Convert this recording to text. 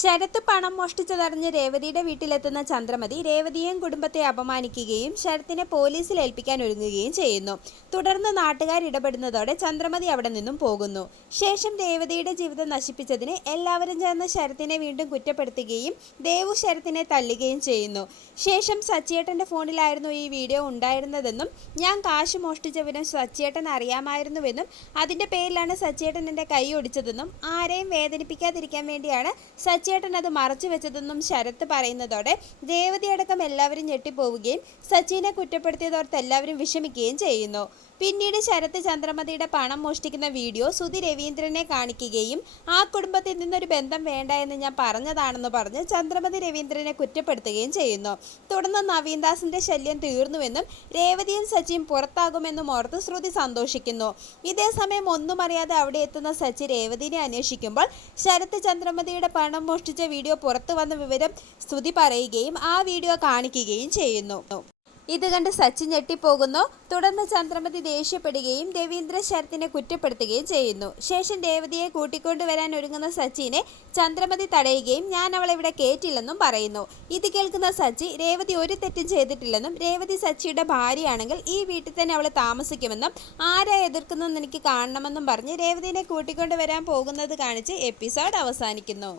ശരത്ത് പണം മോഷ്ടിച്ചതറിഞ്ഞ് രേവതിയുടെ വീട്ടിലെത്തുന്ന ചന്ദ്രമതി രേവതിയെയും കുടുംബത്തെ അപമാനിക്കുകയും ശരത്തിനെ പോലീസിൽ ഏൽപ്പിക്കാൻ ഒരുങ്ങുകയും ചെയ്യുന്നു. തുടർന്ന് നാട്ടുകാർ ഇടപെടുന്നതോടെ ചന്ദ്രമതി അവിടെ നിന്നും പോകുന്നു. ശേഷം രേവതിയുടെ ജീവിതം നശിപ്പിച്ചതിന് എല്ലാവരും ചേർന്ന് ശരത്തിനെ വീണ്ടും കുറ്റപ്പെടുത്തുകയും ദേവു ശരത്തിനെ തല്ലുകയും ചെയ്യുന്നു. ശേഷം സച്ചിയേട്ടൻ്റെ ഫോണിലായിരുന്നു ഈ വീഡിയോ ഉണ്ടായിരുന്നതെന്നും ഞാൻ കാശ് മോഷ്ടിച്ച വിവരം സച്ചിയേട്ടൻ അറിയാമായിരുന്നുവെന്നും അതിൻ്റെ പേരിലാണ് സച്ചിയേട്ടൻ എൻ്റെ കൈ ഒടിച്ചതെന്നും ആരെയും വേദനിപ്പിക്കാതിരിക്കാൻ വേണ്ടിയാണ് സച്ചിയേട്ടൻ അത് മറച്ചു വെച്ചതെന്നും ശരത്ത് പറയുന്നതോടെ രേവതിയടക്കം എല്ലാവരും ഞെട്ടിപ്പോവുകയും സച്ചിനെ കുറ്റപ്പെടുത്തിയതോർത്ത് എല്ലാവരും വിഷമിക്കുകയും ചെയ്യുന്നു. പിന്നീട് ശരത്ത് ചന്ദ്രമതിയുടെ പണം മോഷ്ടിക്കുന്ന വീഡിയോ സുധി രവീന്ദ്രനെ കാണിക്കുകയും ആ കുടുംബത്തിൽ നിന്നൊരു ബന്ധം വേണ്ട എന്ന് ഞാൻ പറഞ്ഞതാണെന്ന് പറഞ്ഞ് ചന്ദ്രമതി രവീന്ദ്രനെ കുറ്റപ്പെടുത്തുകയും ചെയ്യുന്നു. തുടർന്ന് നവീൻദാസിന്റെ ശല്യം തീർന്നുവെന്നും രേവതിയും സച്ചിയും പുറത്താകുമെന്നും ഓർത്ത് ശ്രുതി സന്തോഷിക്കുന്നു. ഇതേസമയം ഒന്നും അറിയാതെ അവിടെ എത്തുന്ന സച്ചി രേവതിനെ അന്വേഷിക്കുമ്പോൾ ശരത്ത് ചന്ദ്രമതിയുടെ പണം മോഷ്ടിച്ച വീഡിയോ പുറത്തു വന്ന വിവരം ശ്രുതി പറയുകയും ആ വീഡിയോ കാണിക്കുകയും ചെയ്യുന്നു. ഇത് കണ്ട് സച്ചി ഞെട്ടിപ്പോകുന്നു. തുടർന്ന് ചന്ദ്രമതി ദേഷ്യപ്പെടുകയും രവീന്ദ്ര ശരത്തിനെ കുറ്റപ്പെടുത്തുകയും ചെയ്യുന്നു. ശേഷം രേവതിയെ കൂട്ടിക്കൊണ്ടുവരാൻ ഒരുങ്ങുന്ന സച്ചിനെ ചന്ദ്രമതി തടയുകയും ഞാൻ അവളെ ഇവിടെ കേറ്റില്ലെന്നും പറയുന്നു. ഇത് കേൾക്കുന്ന സച്ചി രേവതി ഒരു തെറ്റും ചെയ്തിട്ടില്ലെന്നും രേവതി സച്ചിയുടെ ഭാര്യയാണെങ്കിൽ ഈ വീട്ടിൽ തന്നെ അവൾ താമസിക്കുമെന്നും ആരാ എതിർക്കുന്നതെന്ന് എനിക്ക് കാണണമെന്നും പറഞ്ഞ് രേവതിനെ കൂട്ടിക്കൊണ്ടുവരാൻ പോകുന്നത് കാണിച്ച് എപ്പിസോഡ് അവസാനിക്കുന്നു.